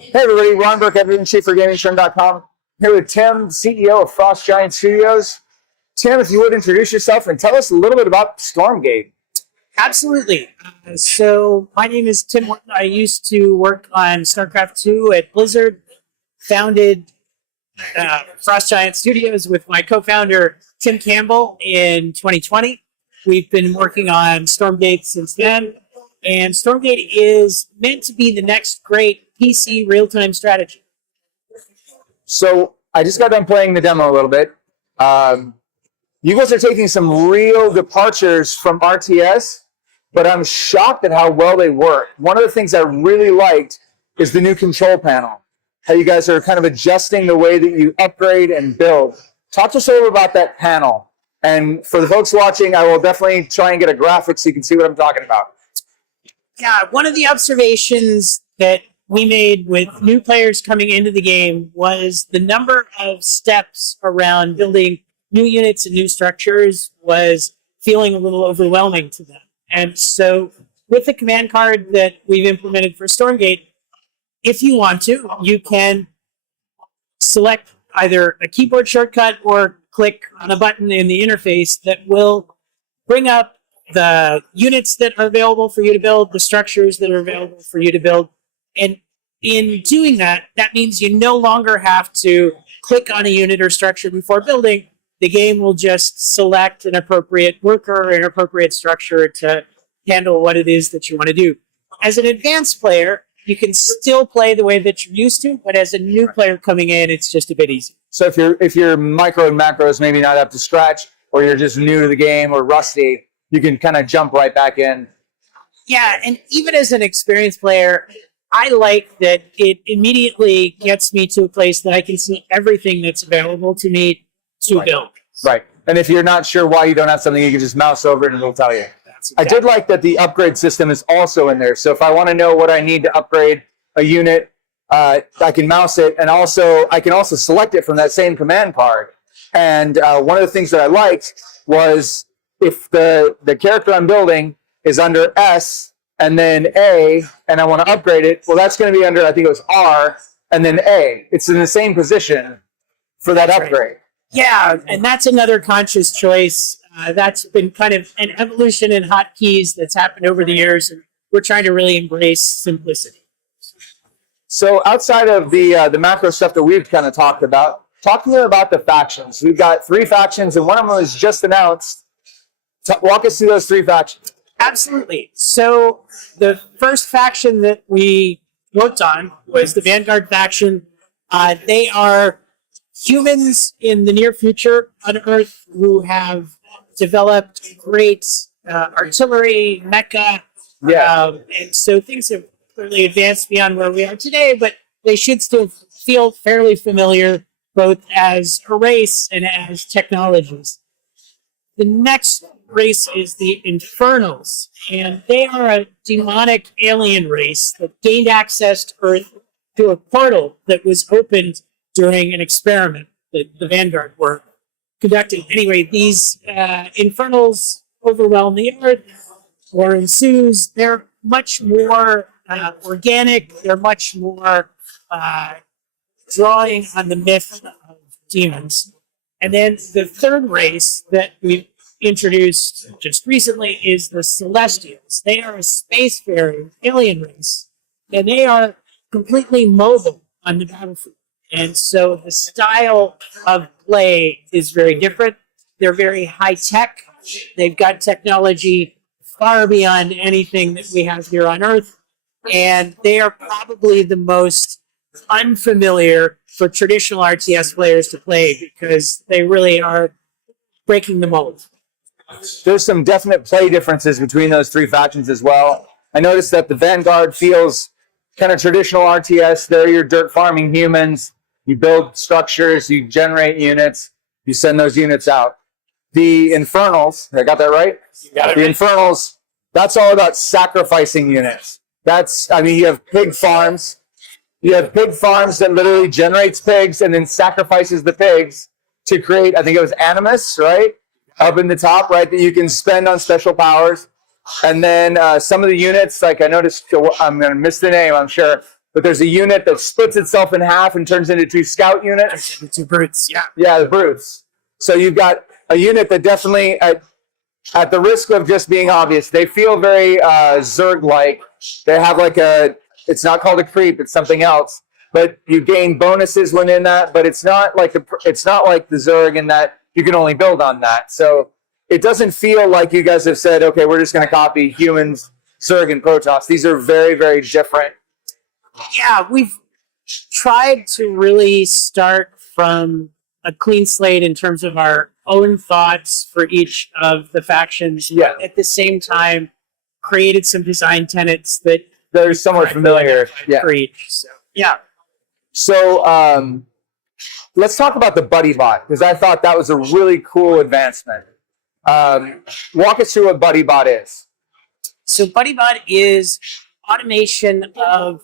Hey everybody, Ron Burke, editor-in-chief for Gamingtrend.com. Here with Tim, CEO of Frost Giant Studios. Tim, if you would introduce yourself and tell us a little bit about Stormgate. Absolutely. So my name is Tim Morten. I used to work on StarCraft 2 at Blizzard, founded Frost Giant Studios with my co-founder Tim Campbell in 2020. We've been working on Stormgate since then, and Stormgate is meant to be the next great PC real-time strategy. So I just got done playing the demo a little bit. You guys are taking some real departures from RTS, but I'm shocked at how well they work. One of the things I really liked is the new control panel, how you guys are kind of adjusting the way that you upgrade and build. Talk to us a little about that panel. And for the folks watching, I will definitely try and get a graphic so you can see what I'm talking about. Yeah, one of the observations that we made with new players coming into the game was the number of steps around building new units and new structures was feeling a little overwhelming to them. And so with the command card that we've implemented for Stormgate, if you want to, you can select either a keyboard shortcut or click on a button in the interface that will bring up the units that are available for you to build, the structures that are available for you to build. And in doing that, that means you no longer have to click on a unit or structure before building. The game will just select an appropriate worker or an appropriate structure to handle what it is that you want to do. As an advanced player, you can still play the way that you're used to, but as a new player coming in, it's just a bit easier. So if you're micro and macros maybe not up to scratch, or you're just new to the game or rusty, you can kind of jump right back in. Yeah, and even as an experienced player, I like that it immediately gets me to a place that I can see everything that's available to me to build. Right. And if you're not sure why you don't have something, you can just mouse over it and it'll tell you. Exactly. I did like that the upgrade system is also in there. So if I want to know what I need to upgrade a unit, I can mouse it, and I can also select it from that same command card. And one of the things that I liked was if the character I'm building is under S and then A, and I want to upgrade it, well, that's going to be under, I think it was R, and then A. It's in the same position for that upgrade. Right. Yeah, and that's another conscious choice. That's been kind of an evolution in hotkeys that's happened over the years, and we're trying to really embrace simplicity. So outside of the macro stuff that we've kind of talked about, talk to me about the factions. We've got 3 factions, and one of them was just announced. Walk us through those 3 factions. Absolutely. So the first faction that we worked on was the Vanguard faction. They are humans in the near future on Earth who have developed great artillery, mecha, and so things have clearly advanced beyond where we are today, but they should still feel fairly familiar both as a race and as technologies. The next race is the Infernals, and they are a demonic alien race that gained access to Earth through a portal that was opened during an experiment that the Vanguard were conducting. Anyway, these Infernals overwhelm the Earth, war ensues. They're much more organic. They're much more drawing on the myth of demons. And then the third race that we've introduced just recently is the Celestials. They are a spacefaring alien race, and they are completely mobile on the battlefield. And so the style of play is very different. They're very high-tech. They've got technology far beyond anything that we have here on Earth, and they are probably the most unfamiliar for traditional RTS players to play because they really are breaking the mold. There's some definite play differences between those 3 factions as well. I noticed that the Vanguard feels kind of traditional RTS. They're your dirt farming humans. You build structures, you generate units, you send those units out. The Infernals, I got that right? You got it the right. Infernals, that's all about sacrificing units. You have pig farms. You have pig farms that literally generates pigs and then sacrifices the pigs to create, I think it was Animus, right? Up in the top, right, that you can spend on special powers. And then some of the units, like I noticed, I'm going to miss the name, I'm sure, but there's a unit that splits itself in half and turns into 2 scout units. The 2 brutes, yeah. Yeah, the brutes. So you've got a unit that definitely, at the risk of just being obvious, they feel very Zerg-like. They have like it's not called a creep, it's something else. But you gain bonuses when in that, but it's not like the Zerg in that you can only build on that. So it doesn't feel like you guys have said, okay, we're just going to copy humans, Zerg, and Protoss. These are very, very different. Yeah, we've tried to really start from a clean slate in terms of our own thoughts for each of the factions. Yeah. At the same time, created some design tenets that they're somewhat familiar. Yeah. For each. So, yeah. So let's talk about the Buddy Bot, because I thought that was a really cool advancement. Walk us through what Buddy Bot is. So Buddy Bot is automation of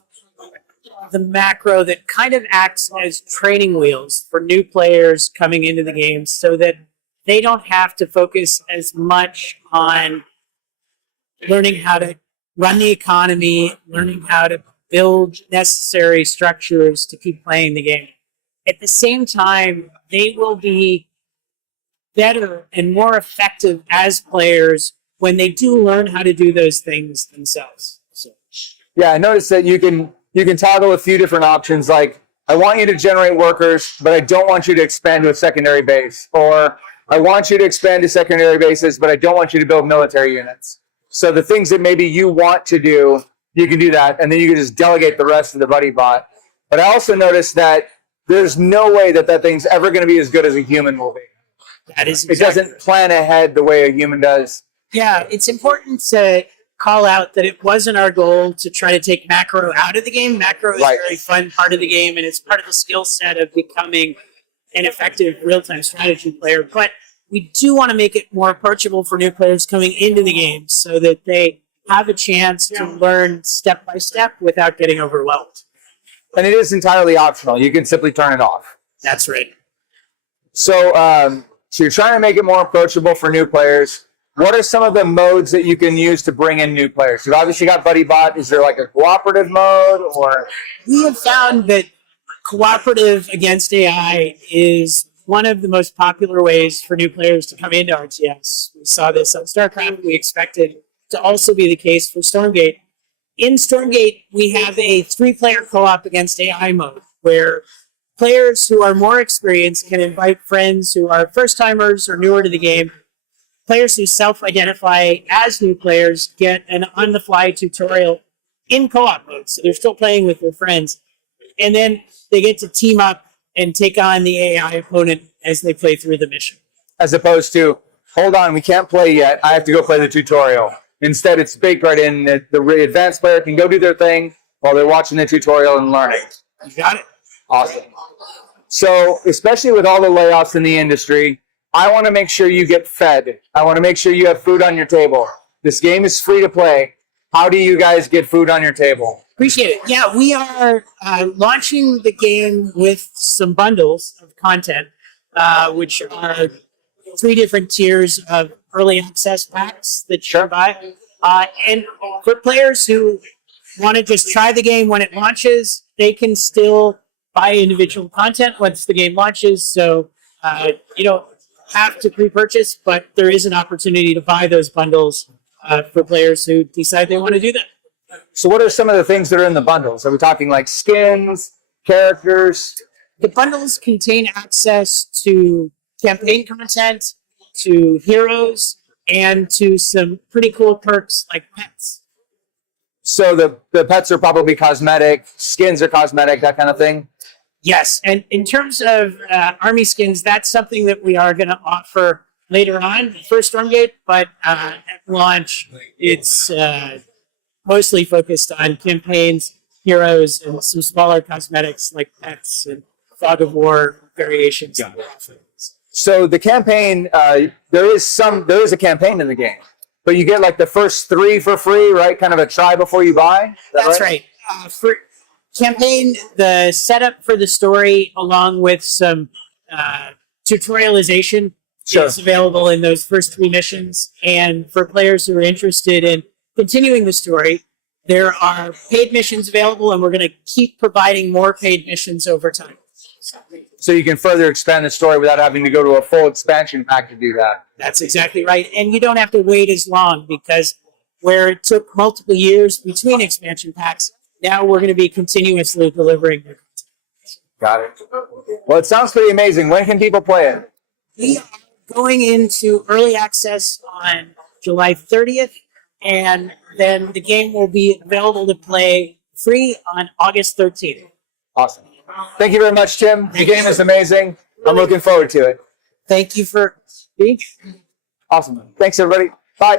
the macro that kind of acts as training wheels for new players coming into the game so that they don't have to focus as much on learning how to run the economy, learning how to build necessary structures to keep playing the game. At the same time, they will be better and more effective as players when they do learn how to do those things themselves. So. Yeah, I noticed that you can toggle a few different options, like I want you to generate workers, but I don't want you to expand to a secondary base. Or I want you to expand to secondary bases, but I don't want you to build military units. So the things that maybe you want to do, you can do that, and then you can just delegate the rest of the Buddy Bot. But I also noticed that there's no way that thing's ever going to be as good as a human will be. That is exactly. It doesn't plan ahead the way a human does. Yeah, it's important to call out that it wasn't our goal to try to take macro out of the game. Macro is a very fun part of the game, and it's part of the skill set of becoming an effective real-time strategy player. But we do want to make it more approachable for new players coming into the game so that they have a chance to learn step by step without getting overwhelmed. And it is entirely optional. You can simply turn it off. That's right. So, so you're trying to make it more approachable for new players. What are some of the modes that you can use to bring in new players? You've obviously got Buddy Bot. Is there like a cooperative mode, or? We have found that cooperative against AI is one of the most popular ways for new players to come into RTS. We saw this on StarCraft. We expected to also be the case for Stormgate. In Stormgate, we have a 3-player co-op against AI mode, where players who are more experienced can invite friends who are first-timers or newer to the game. Players who self-identify as new players get an on-the-fly tutorial in co-op mode, so they're still playing with their friends. And then they get to team up and take on the AI opponent as they play through the mission. As opposed to, hold on, we can't play yet, I have to go play the tutorial. Instead, it's baked right in that the really advanced player can go do their thing while they're watching the tutorial and learning. You got it. Awesome. So, especially with all the layoffs in the industry, I want to make sure you get fed. I want to make sure you have food on your table. This game is free to play. How do you guys get food on your table? Appreciate it. Yeah, we are launching the game with some bundles of content, which are 3 different tiers of early access packs that you can buy. And for players who want to just try the game when it launches, they can still buy individual content once the game launches. So you don't have to pre-purchase, but there is an opportunity to buy those bundles for players who decide they want to do that. So what are some of the things that are in the bundles? Are we talking like skins, characters? The bundles contain access to campaign content, to heroes, and to some pretty cool perks like pets. So the pets are probably cosmetic, skins are cosmetic, that kind of thing? Yes, and in terms of army skins, that's something that we are going to offer later on for Stormgate, but at launch, it's mostly focused on campaigns, heroes, and some smaller cosmetics like pets and Fog of War variations. So the campaign, there is a campaign in the game, but you get like the first 3 for free, right? Kind of a try before you buy? That's right. For campaign, the setup for the story, along with some tutorialization, is available in those first 3 missions. And for players who are interested in continuing the story, There are paid missions available, and we're going to keep providing more paid missions over time. So you can further expand the story without having to go to a full expansion pack to do that. That's exactly right. And you don't have to wait as long, because where it took multiple years between expansion packs, now we're going to be continuously delivering. Got it. Well, it sounds pretty amazing. When can people play it? We are going into early access on July 30th, and then the game will be available to play free on August 13th. Awesome. Thank you very much, Tim. The game is amazing. I'm looking forward to it. Thank you for being. Awesome. Thanks, everybody. Bye.